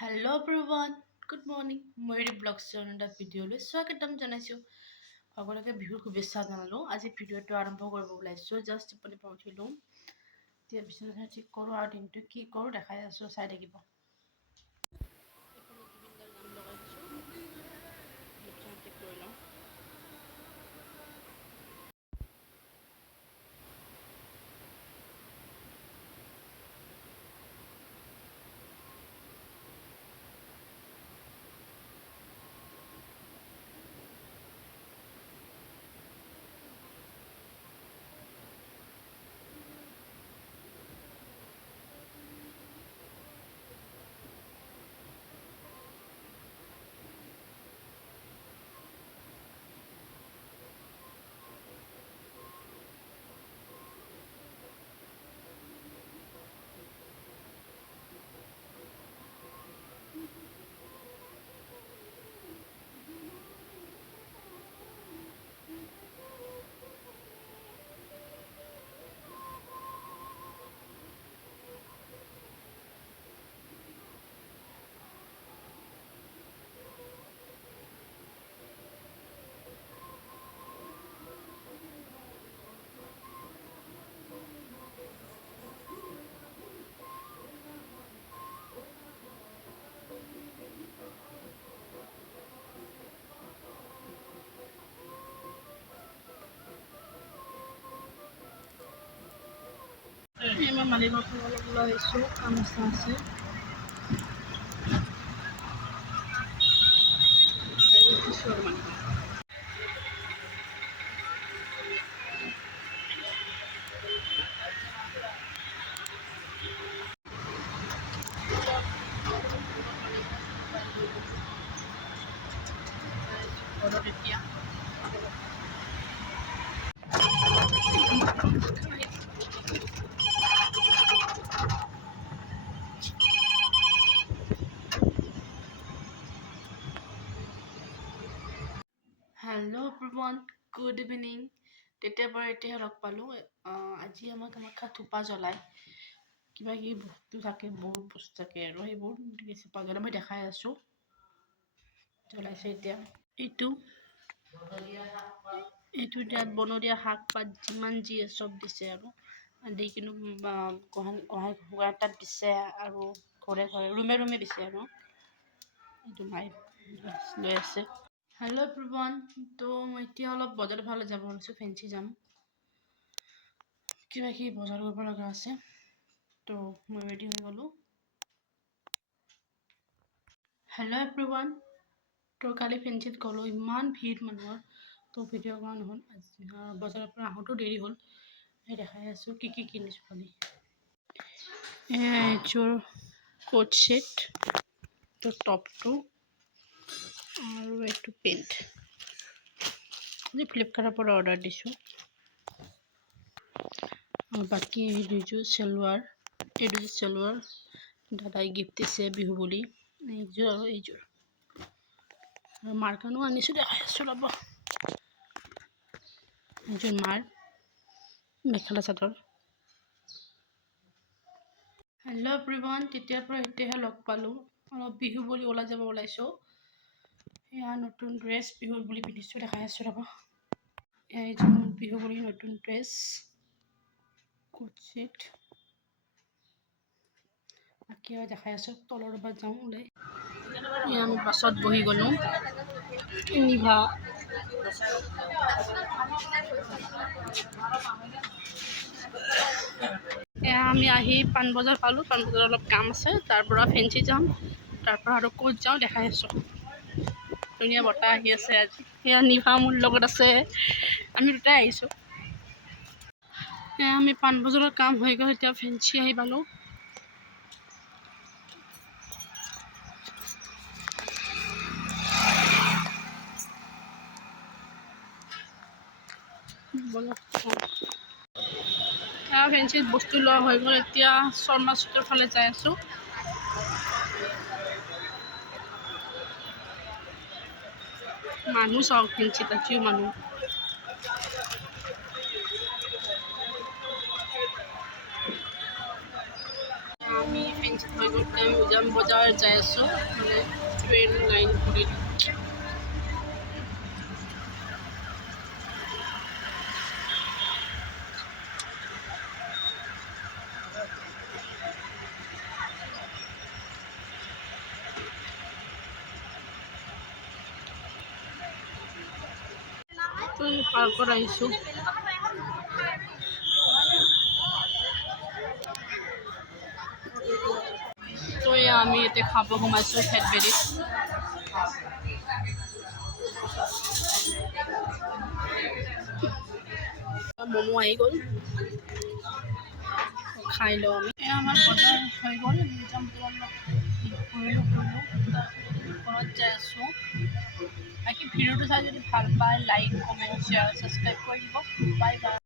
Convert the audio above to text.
Hello' everyone, good morning. মই blog channel এটা ভিডিঅ'লৈ স্বাগতম জনাইছোঁ। সকলোকে বিহুৰ শুভেচ্ছা জনালোঁ। আজি ভিডিঅ'টো আৰম্ভ কৰিব ওলাইছোঁ। জাষ্ট টোপনি পৰা উঠিলোঁ। এতিয়া বিচনাখন ঠিক কৰোঁ আৰু দিনটো কি কৰোঁ দেখাই আছোঁ, চাই থাকিব। ঠিক কৰি লওঁ। মই মালিকৰ পৰা অলপ ওলাই আহিছোঁ, কাম আছে। Hello' everyone, good evening. তেতিয়াৰ পৰা এতিয়া লগ পালোঁ। আজি আমাৰ কামাখ্যা থোপা জ্বলাই কিবা কিবি বস্তু থাকে, বহুত বস্তু থাকে আৰু সেইবোৰ থোপা জ্বলাই মই দেখাই আছোঁ। জ্বলাইছে এতিয়া। এইটো ইয়াত বনৰীয়া শাক পাত যিমান যি চব দিছে আৰু দি কিনে গোহাঁই তাত দিছে আৰু ঘৰে ঘৰে ৰুমে ৰুমে দিছে আৰু এইটো মাই লৈ আছে। হেল্ল' এভৰিৱান, তো মই এতিয়া অলপ বজাৰৰ ফালে যাব ওলাইছোঁ, ফেঞ্চি যাম। কিবা কিবি বজাৰ কৰিব লগা আছে, তো মই ৰেডি হৈ গ'লোঁ। হেল্ল' এভৰিৱান, তো কালি ফেঞ্চিত গ'লোঁ, ইমান ভিৰ মানুহৰ, তো ভিডিঅ' কৰা নহ'ল। বজাৰৰ পৰা আহোঁতেও দেৰি হ'ল। সেই দেখাই আছোঁ কি কি কিনিছোঁ কালি। এইযোৰ কোট ছেট, তো টপটো আৰু এইটো পেণ্ট ফ্লিপকাৰ্টৰ পৰা অৰ্ডাৰ দিছোঁ। আৰু বাকী এই দুযোৰ চেলোৱাৰ, দাদাই গিফ্ট দিছে বিহু বুলি। এইযোৰ আৰু এইযোৰ আৰু মাৰ কাৰণেও আনিছোঁ, দেখাই আছোঁ ৰ'ব। এইযোৰ মাৰ মেখেলা চাদৰ। হেল্ল' এভৰিৱান, তেতিয়াৰ পৰা এতিয়াহে লগ পালোঁ। অলপ বিহু বুলি ওলাই যাব ওলাইছোঁ। এয়া নতুন ড্ৰেছ বিহু বুলি পিন্ধিছোঁ, দেখাই আছোঁ ৰ'ব। এইযোৰ বিহু বুলি নতুন ড্ৰেছ কোট ছেট। বাকী আৰু দেখাই আছোঁ, তলৰ পৰা যাওঁ ওলাই। আমি বাছত বহি গ'লোঁ। নিভা আমি আহি পাণবজাৰ পালোঁ। পাণবজাৰত অলপ কাম আছে, তাৰ পৰা ফেঞ্চি যাম, তাৰ পৰা আৰু ক'ত যাওঁ দেখাই আছোঁ। ধুনীয়া বতাহ আহি আছে আজি। সেয়া নিভা মোৰ লগত আছে, আমি দুটাই আহিছোঁ। আমি পাণবজাৰৰ কাম হৈ গ'ল, এতিয়া ফেঞ্চি আহি পালোঁ। ফেঞ্চিত বস্তু লোৱা হৈ গ'ল, এতিয়া শৰ্মা ষ্ট'ৰৰ ফালে যাই আছোঁ। মানুহ চাওক, ফেঞ্চিত আজিও মানুহ। আমি হৈ গ'ল আমি উজান বজাৰ যাই আছোঁ মানে ট্ৰেইন লাইন কৰি পাৰ্কত আহিছোঁ তো আমি এতিয়া খাব সোমাইছোঁ ফেটবেৰীত ম'ম' আহি গ'ল খাই লওঁ আমি আমাৰ বজাৰ হৈ গ'ল ঘৰত যাই আছোঁ বাকী ভিডিঅ'টো চাই যদি ভাল পায় লাইক কমেণ্ট শ্বেয়াৰ ছাবস্ক্ৰাইব কৰি দিব বাই বাই